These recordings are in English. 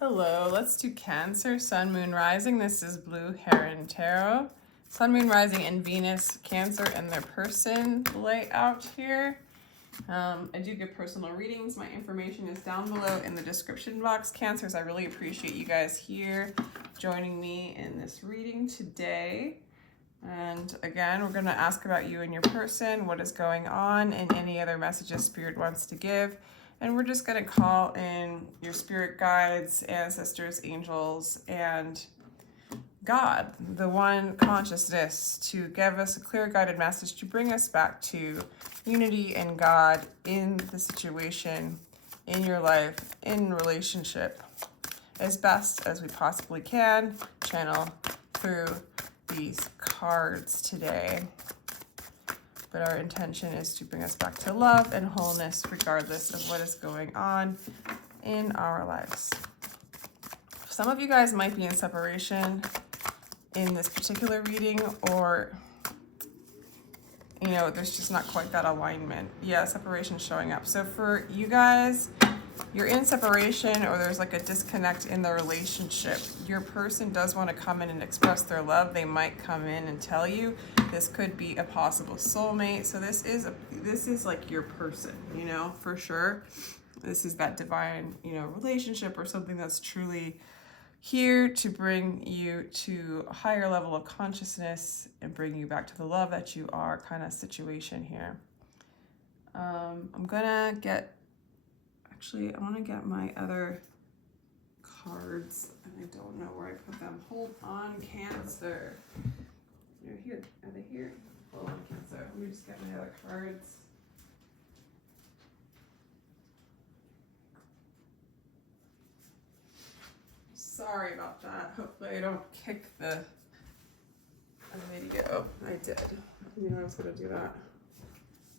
Hello, let's do Cancer, Sun, Moon, Rising. This is Blue Heron Tarot. Sun, Moon, Rising, and Venus, Cancer, and their person layout here. I do give personal readings. My information is down below in the description box. Cancers, I really appreciate you guys here joining me in this reading today. And again, we're going to ask about you and your person, what is going on, and any other messages Spirit wants to give. And we're just going to call in your spirit guides, ancestors, angels, and God, the one consciousness, to give us a clear guided message to bring us back to unity and God in the situation, in your life, in relationship, as best as we possibly can. Channel through these cards today. But our intention is to bring us back to love and wholeness regardless of what is going on in our lives. Some of you guys might be in separation in this particular reading, or there's just not quite that alignment. Yeah, separation showing up. So for you guys, you're in separation, or there's like a disconnect in the relationship. Your person does want to come in and express their love. They might come in and tell you. This could be a possible soulmate. So this is like your person, for sure. This is that divine, relationship, or something that's truly here to bring you to a higher level of consciousness and bring you back to the love that you are kind of situation here. I want to get my other cards, and I don't know where I put them. Hold on, Cancer. They're here. Are they here? Hold on, Cancer. Let me just get my other cards. Sorry about that. Hopefully I don't kick the video. I did. I was going to do that.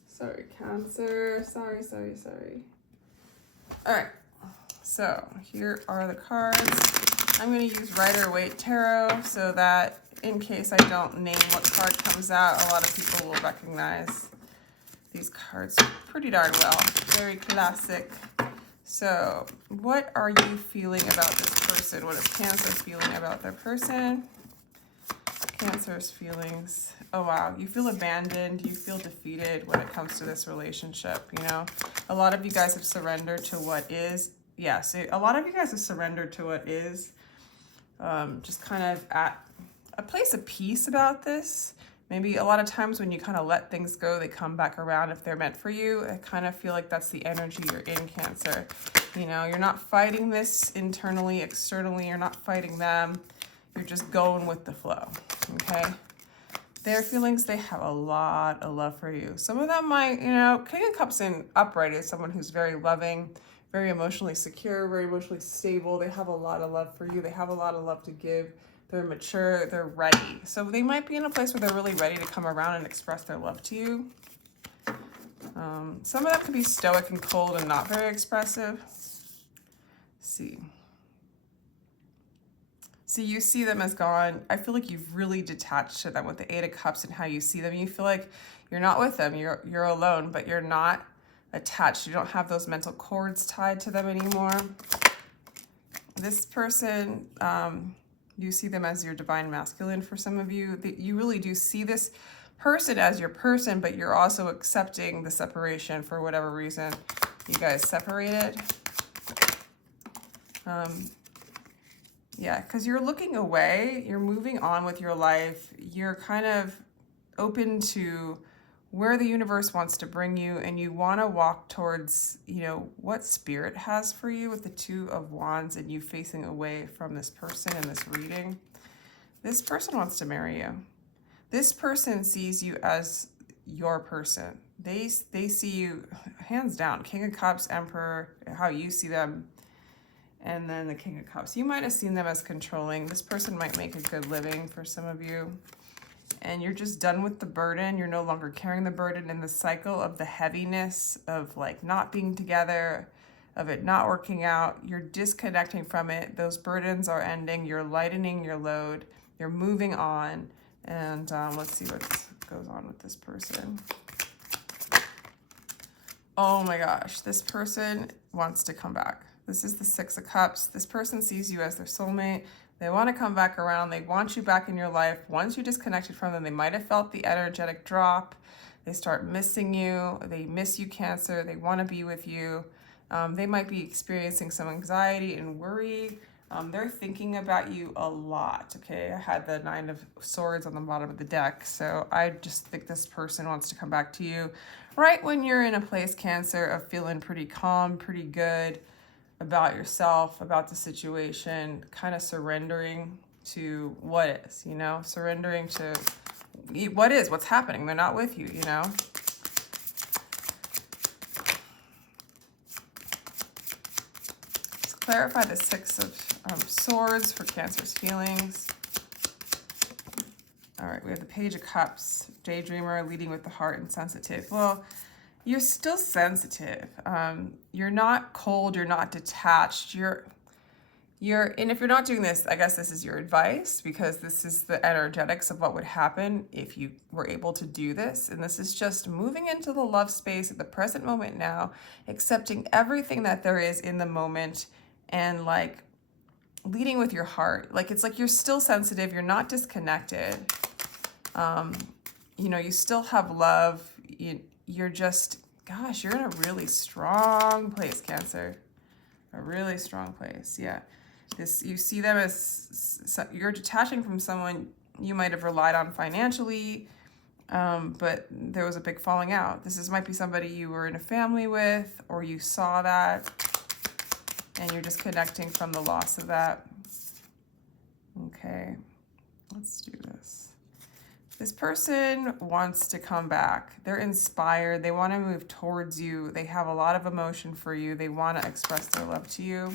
Sorry, Cancer. Sorry. All right. So here are the cards. I'm going to use Rider-Waite Tarot so that in case I don't name what card comes out, a lot of people will recognize these cards pretty darn well. Very classic. So what are you feeling about this person? What is Cancer feeling about their person? Cancer's feelings. Oh, wow. You feel abandoned. You feel defeated when it comes to this relationship. A lot of you guys have surrendered to what is. Yes, a lot of you guys have surrendered to what is. Just kind of at a place of peace about this. Maybe a lot of times when you kind of let things go, they come back around if they're meant for you. I kind of feel like that's the energy you're in, Cancer. You're not fighting this internally, externally. You're not fighting them. You're just going with the flow, okay? Their feelings, they have a lot of love for you. Some of them might, King of Cups in upright is someone who's very loving, very emotionally secure, very emotionally stable. They have a lot of love for you. They have a lot of love to give. They're mature, they're ready. So they might be in a place where they're really ready to come around and express their love to you. Some of them could be stoic and cold and not very expressive. See, you see them as gone. I feel like you've really detached to them with the Eight of Cups and how you see them. You feel like you're not with them. You're alone, but you're not attached. You don't have those mental cords tied to them anymore. This person, you see them as your divine masculine for some of you. You really do see this person as your person, but you're also accepting the separation for whatever reason you guys separated. Yeah, because you're looking away, you're moving on with your life, you're kind of open to where the universe wants to bring you, and you want to walk towards, what Spirit has for you with the Two of Wands and you facing away from this person in this reading. This person wants to marry you. This person sees you as your person. They see you, hands down, King of Cups, Emperor, how you see them, and then the King of Cups. You might have seen them as controlling. This person might make a good living for some of you. And you're just done with the burden. You're no longer carrying the burden in the cycle of the heaviness of like not being together, of it not working out. You're disconnecting from it. Those burdens are ending. You're lightening your load. You're moving on. And let's see what goes on with this person. Oh my gosh, this person wants to come back. This is the Six of Cups. This person sees you as their soulmate. They want to come back around. They want you back in your life. Once you disconnected from them, they might have felt the energetic drop. They start missing you. They miss you, Cancer. They want to be with you. They might be experiencing some anxiety and worry. They're thinking about you a lot, okay? I had the Nine of Swords on the bottom of the deck, so I just think this person wants to come back to you right when you're in a place, Cancer, of feeling pretty calm, pretty good about yourself, about the situation, kind of surrendering to what is, you know? Surrendering to what is, what's happening. They're not with you, you know? Let's clarify the Six of Swords for Cancer's feelings. All right, we have the Page of Cups, daydreamer, leading with the heart, and sensitive. Well, you're still sensitive. You're not cold. You're not detached. And if you're not doing this, I guess this is your advice, because this is the energetics of what would happen if you were able to do this. And this is just moving into the love space at the present moment now, accepting everything that there is in the moment, and like leading with your heart. Like, it's like you're still sensitive. You're not disconnected. You know, you still have love. You're just, gosh, you're in a really strong place, Cancer. A really strong place, yeah. You see them as, you're detaching from someone you might have relied on financially, but there was a big falling out. Might be somebody you were in a family with, or you saw that, and you're just connecting from the loss of that. Okay, let's do this. This person wants to come back. They're inspired. They want to move towards you. They have a lot of emotion for you. They want to express their love to you.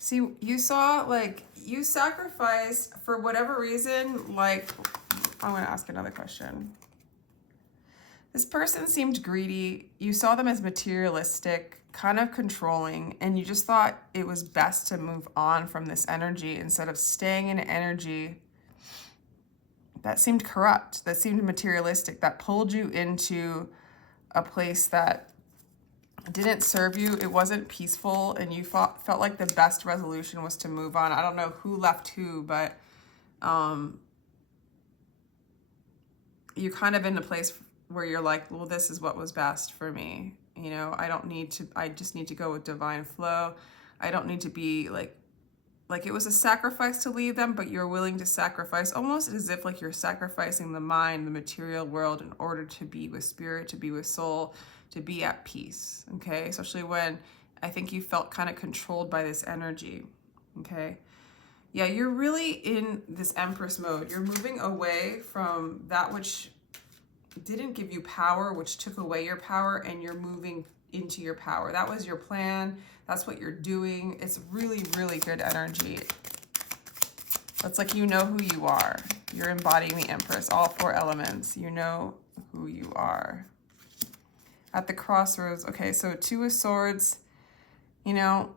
See, you saw, like, you sacrificed for whatever reason. Like, I'm going to ask another question. This person seemed greedy. You saw them as materialistic, kind of controlling, and you just thought it was best to move on from this energy instead of staying in energy that seemed corrupt, that seemed materialistic, that pulled you into a place that didn't serve you. It wasn't peaceful, and you felt like the best resolution was to move on. I don't know who left who, but you're kind of in a place where you're like, well, this is what was best for me. You know, I just need to go with divine flow. I don't need to be like it was a sacrifice to leave them, but you're willing to sacrifice, almost as if like you're sacrificing the mind, the material world, in order to be with spirit, to be with soul, to be at peace, okay? Especially when I think you felt kind of controlled by this energy, okay? Yeah, you're really in this Empress mode. You're moving away from that which didn't give you power, which took away your power, and you're moving into your power. That was your plan. That's what you're doing. It's really, really good energy. It's like you know who you are. You're embodying the Empress, all four elements. You know who you are. At the crossroads, okay, so Two of Swords, you know,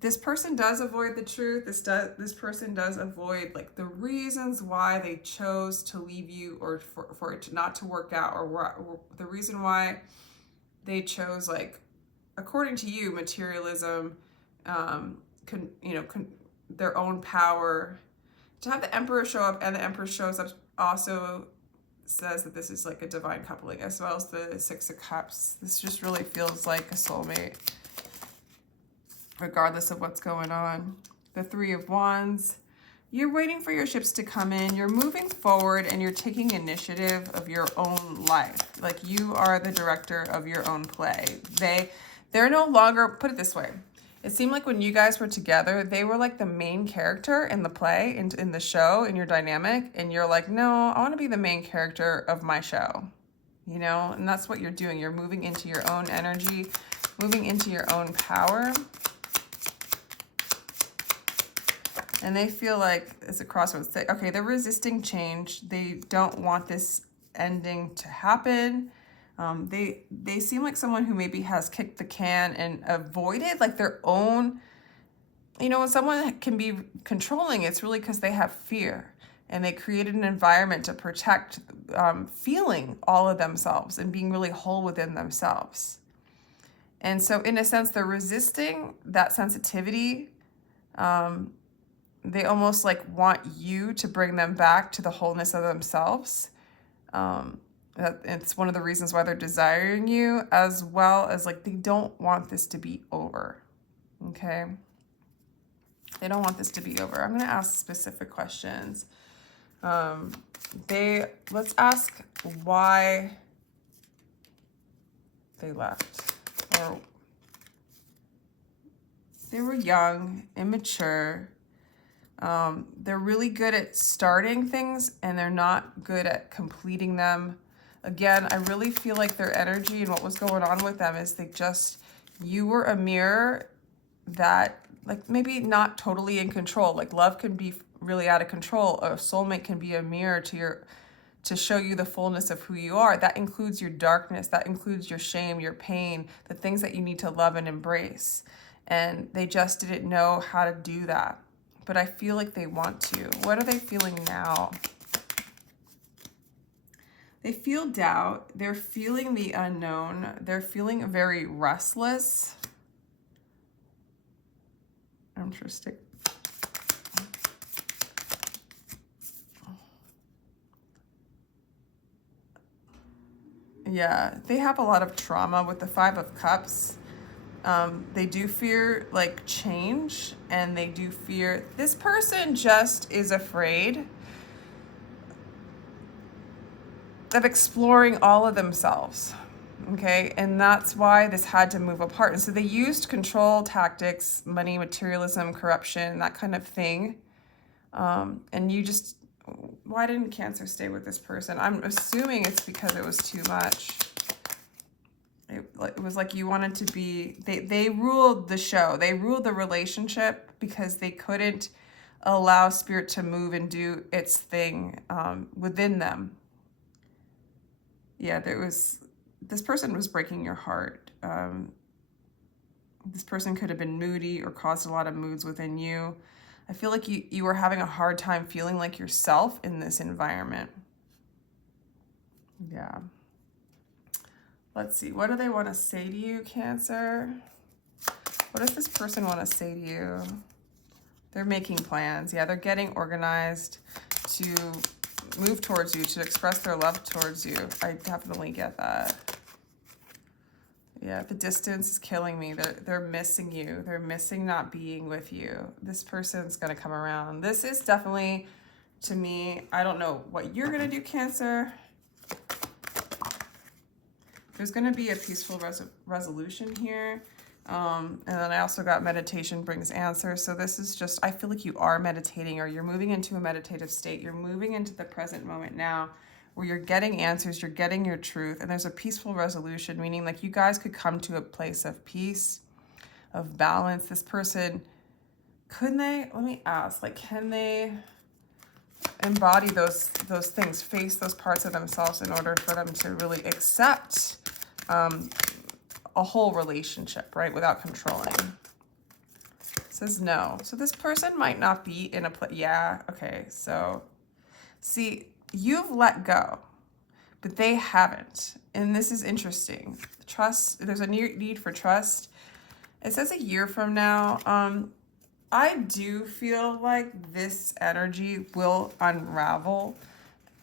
this person does avoid the truth. This person does avoid like the reasons why they chose to leave you, or for it not to work out, or the reason why they chose, like, according to you, materialism, their own power. To have the Emperor show up, and the Empress shows up, also says that this is like a divine coupling, as well as the Six of Cups. This just really feels like a soulmate, regardless of what's going on. The Three of Wands. You're waiting for your ships to come in. You're moving forward, and you're taking initiative of your own life. Like, you are the director of your own play. They're no longer, put it this way, it seemed like when you guys were together, they were like the main character in the play, in the show, in your dynamic, and you're like, no, I want to be the main character of my show, you know? And that's what you're doing. You're moving into your own energy, moving into your own power. And they feel like it's a crossroads. They're resisting change. They don't want this ending to happen. They seem like someone who maybe has kicked the can and avoided like their own, you know, when someone can be controlling, it's really because they have fear. And they created an environment to protect feeling all of themselves and being really whole within themselves. And so in a sense, they're resisting that sensitivity. They almost like want you to bring them back to the wholeness of themselves. It's one of the reasons why they're desiring you, as well as like they don't want this to be over. Okay? They don't want this to be over. I'm going to ask specific questions. Let's ask why they left. Or they were young, immature. They're really good at starting things and they're not good at completing them. Again, I really feel like their energy and what was going on with them is you were a mirror that, like, maybe not totally in control. Like, love can be really out of control. A soulmate can be a mirror to show you the fullness of who you are. That includes your darkness. That includes your shame, your pain, the things that you need to love and embrace. And they just didn't know how to do that. But I feel like they want to. What are they feeling now? They feel doubt. They're feeling the unknown. They're feeling very restless. Interesting. Yeah, they have a lot of trauma with the Five of Cups. They do fear like change, and they do fear, this person just is afraid of exploring all of themselves. Okay, and that's why this had to move apart. And so they used control tactics, money, materialism, corruption, that kind of thing. Why didn't Cancer stay with this person? I'm assuming it's because it was too much. It was like you wanted to be, they ruled the show. They ruled the relationship because they couldn't allow spirit to move and do its thing within them. Yeah, this person was breaking your heart. This person could have been moody or caused a lot of moods within you. I feel like you were having a hard time feeling like yourself in this environment. Yeah. Let's see. What do they want to say to you, Cancer? What does this person want to say to you? They're making plans. Yeah, they're getting organized to move towards you, to express their love towards you. I definitely get that. Yeah, the distance is killing me. They're missing you. They're missing not being with you. This person's going to come around. This is definitely, to me, I don't know what you're going to do, Cancer. There's going to be a peaceful resolution here. And then I also got meditation brings answers. So this is just, I feel like you are meditating, or you're moving into a meditative state. You're moving into the present moment now, where you're getting answers, you're getting your truth, and there's a peaceful resolution, meaning like you guys could come to a place of peace, of balance. This person, let me ask, like, can they embody those things, face those parts of themselves in order for them to really accept a whole relationship, right, without controlling? It says no. So this person might not be in a place. Yeah, okay. So see, you've let go, but they haven't. And this is interesting. Trust, there's a need for trust. It says a year from now. I do feel like this energy will unravel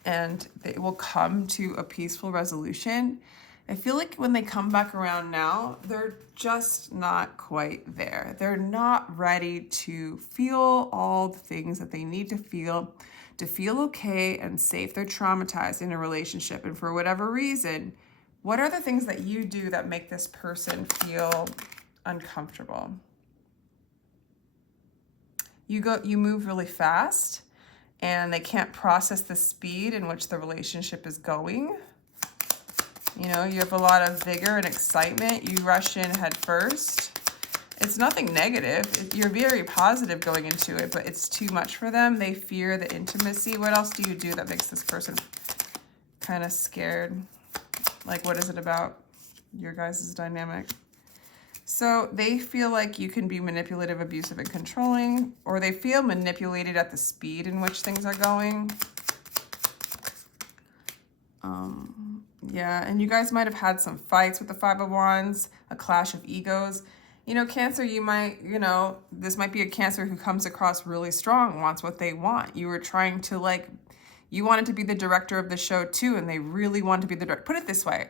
and it will come to a peaceful resolution. I feel like when they come back around now, they're just not quite there. They're not ready to feel all the things that they need to feel okay and safe. They're traumatized in a relationship. And for whatever reason, what are the things that you do that make this person feel uncomfortable? You move really fast and they can't process the speed in which the relationship is going. You know, you have a lot of vigor and excitement. You rush in head first. It's nothing negative. You're very positive going into it, but it's too much for them. They fear the intimacy. What else do you do that makes this person kind of scared? Like, what is it about your guys' dynamic? So they feel like you can be manipulative, abusive, and controlling, or they feel manipulated at the speed in which things are going. Yeah, and you guys might have had some fights with the Five of Wands, a clash of egos. You know, Cancer, you might, this might be a Cancer who comes across really strong, wants what they want. You were trying to you wanted to be the director of the show too, and they really want to be the director. Put it this way,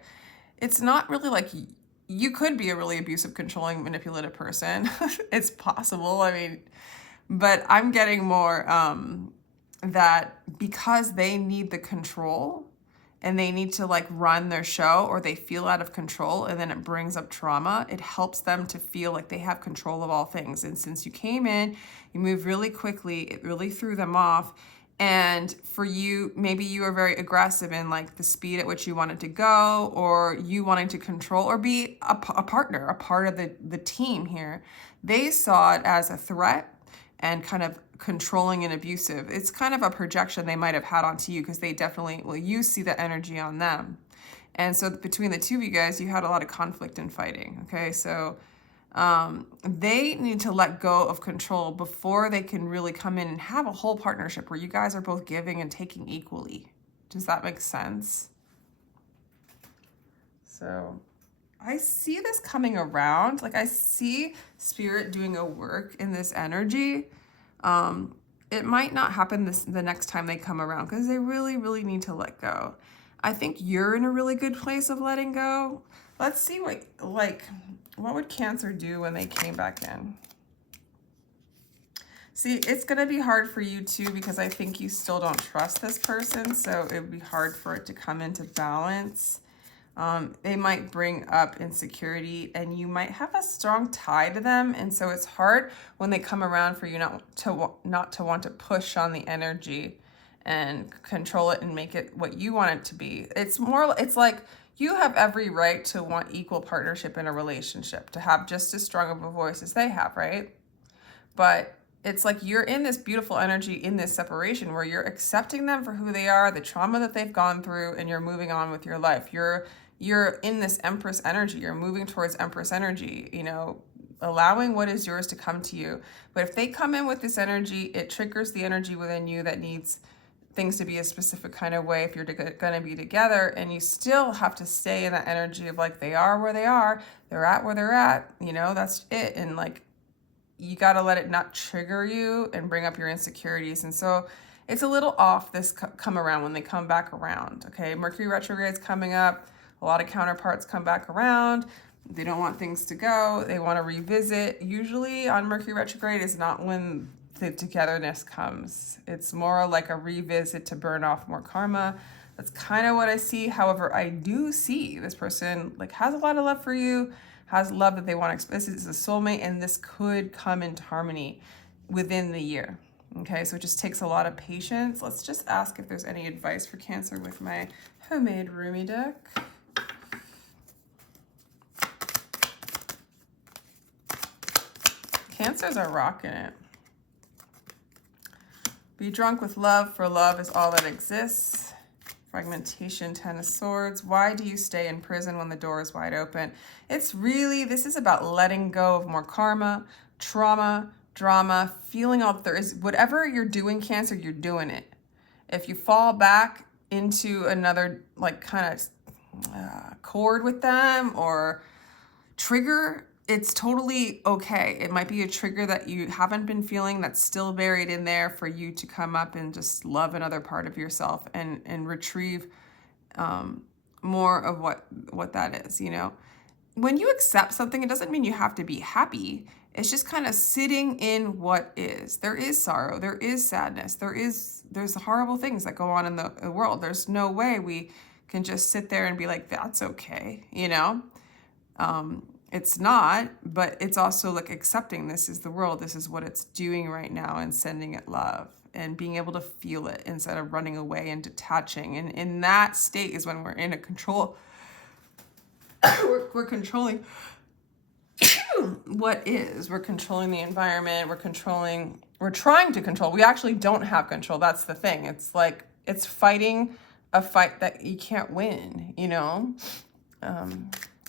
it's not really like you could be a really abusive, controlling, manipulative person. It's possible, I mean, but I'm getting more that because they need the control, and they need to run their show, or they feel out of control, and then it brings up trauma. It helps them to feel like they have control of all things. And since you came in, you moved really quickly, it really threw them off. And for you, maybe you were very aggressive in the speed at which you wanted to go, or you wanting to control or be a partner, a part of the team here. They saw it as a threat and kind of controlling and abusive. It's kind of a projection they might have had onto you, because they definitely, you see the energy on them. And so between the two of you guys, you had a lot of conflict and fighting, okay? So they need to let go of control before they can really come in and have a whole partnership where you guys are both giving and taking equally. Does that make sense? So I see this coming around. I see Spirit doing a work in this energy. It might not happen the next time they come around, because they really, really need to let go. I think you're in a really good place of letting go. Let's see what would Cancer do when they came back in? See, it's going to be hard for you too, because I think you still don't trust this person. So it would be hard for it to come into balance. They might bring up insecurity, and you might have a strong tie to them. And so it's hard when they come around for you not to want to push on the energy and control it and make it what you want it to be. It's like you have every right to want equal partnership in a relationship, to have just as strong of a voice as they have, right? But it's like you're in this beautiful energy in this separation where you're accepting them for who they are, the trauma that they've gone through, and you're moving on with your life. You're in this Empress energy. You're moving towards Empress energy, allowing what is yours to come to you. But if they come in with this energy, it triggers the energy within you that needs things to be a specific kind of way if you're going to be together, and you still have to stay in that energy of they are where they are, they're at where they're at, that's it. And you got to let it not trigger you and bring up your insecurities. And so it's a little off this come around when they come back around, okay? Mercury retrograde's coming up. A lot of counterparts come back around. They don't want things to go. They want to revisit. Usually on Mercury retrograde is not when the togetherness comes. It's more like a revisit to burn off more karma. That's kind of what I see. However, I do see this person has a lot of love for you, has love that they want to express. This is a soulmate, and this could come into harmony within the year. Okay, so it just takes a lot of patience. Let's just ask if there's any advice for Cancer with my homemade Rumi deck. Cancers are rocking it. Be drunk with love, for love is all that exists. Fragmentation, Ten of Swords. Why do you stay in prison when the door is wide open? This is about letting go of more karma, trauma, drama, feeling all that there is. Whatever you're doing, Cancer, you're doing it. If you fall back into another kind of chord with them or trigger, it's totally okay. It might be a trigger that you haven't been feeling that's still buried in there for you to come up and just love another part of yourself and retrieve more of what that is, When you accept something, it doesn't mean you have to be happy. It's just kind of sitting in what is. There is sorrow, there is sadness, there's horrible things that go on in the world. There's no way we can just sit there and be like, that's okay, It's not, but it's also accepting this is the world, this is what it's doing right now, and sending it love and being able to feel it instead of running away and detaching. And in that state is when we're in a control. we're controlling what is. We're controlling the environment. We're trying to control. We actually don't have control. That's the thing. It's it's fighting a fight that you can't win,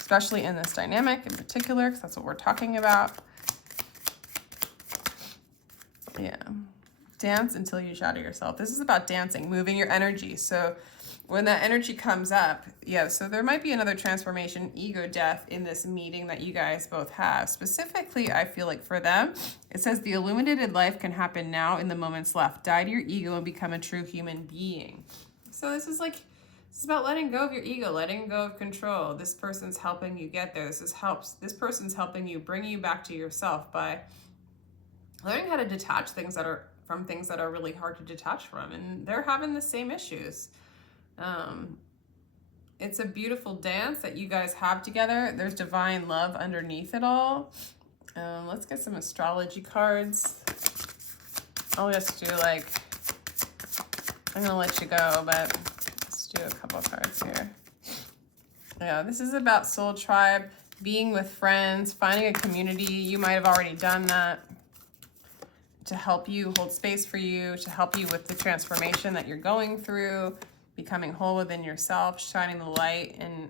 especially in this dynamic in particular, because that's what we're talking about. Yeah. Dance until you shatter yourself. This is about dancing, moving your energy. So when that energy comes up, yeah, so there might be another transformation, ego death in this meeting that you guys both have. Specifically, I feel like for them, it says the illuminated life can happen now in the moments left. Die to your ego and become a true human being. So this is about letting go of your ego, letting go of control. This person's helping you get there. This person's helping you, bring you back to yourself by learning how to detach things that are really hard to detach from. And they're having the same issues. It's a beautiful dance that you guys have together. There's divine love underneath it all. Let's get some astrology cards. I'll just do I'm gonna let you go, but let's do a couple cards here. Yeah, this is about soul tribe, being with friends, finding a community. You might have already done that, to help you, hold space for you, to help you with the transformation that you're going through, becoming whole within yourself, shining the light. And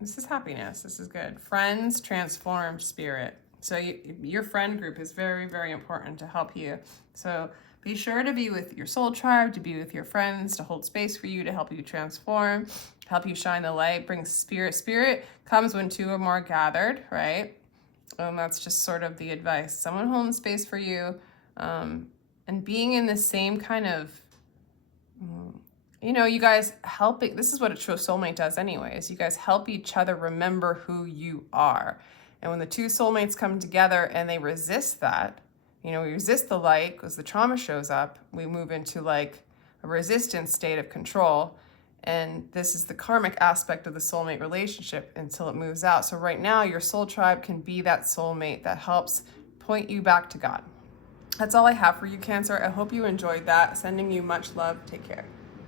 this is happiness. This is good. Friends transform spirit. So your friend group is very, very important to help you. So be sure to be with your soul tribe, to be with your friends, to hold space for you, to help you transform, help you shine the light, bring spirit. Spirit comes when two or more gathered, right? That's just sort of the advice. Someone holding space for you, and being in the same kind of, you guys helping. This is what a true soulmate does anyways. You guys help each other remember who you are. And when the two soulmates come together and they resist that, we resist the light because the trauma shows up, we move into a resistance state of control. And this is the karmic aspect of the soulmate relationship until it moves out. So right now, your soul tribe can be that soulmate that helps point you back to God. That's all I have for you, Cancer. I hope you enjoyed that. Sending you much love. Take care.